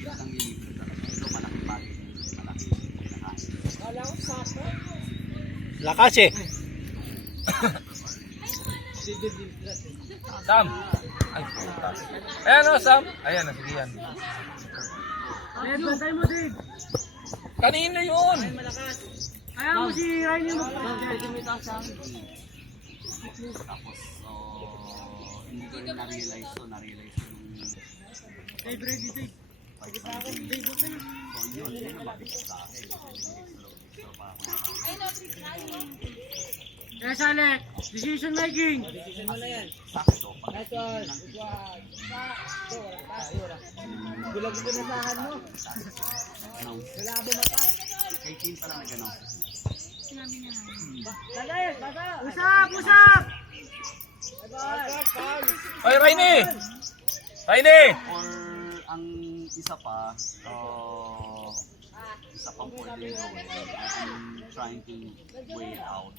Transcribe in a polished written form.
Ang libre talaga. Ito malaki bagay. Malaki nakain. Lakas eh. Sam. Ay, puta. Ayan o, Sam. Ayan, sige yan. Dave, bantay mo, Dave. Kanino yun? Ayaw mo si Ryan yung Tapos, hindi ko rin na-realize to. Na-realize ko nung Dave, ready, Dave. so yun ang bakit sa akin. Extra pa ako. Yes, Alec. Decision making. Sakto. Gulag ko na sahan mo. Announce. Kay team pala nag-announce. Usap, usap. Ay, Rainy! Rainy! Or ang isa pa, isa pang pwede gawin. I'm trying to weigh it out.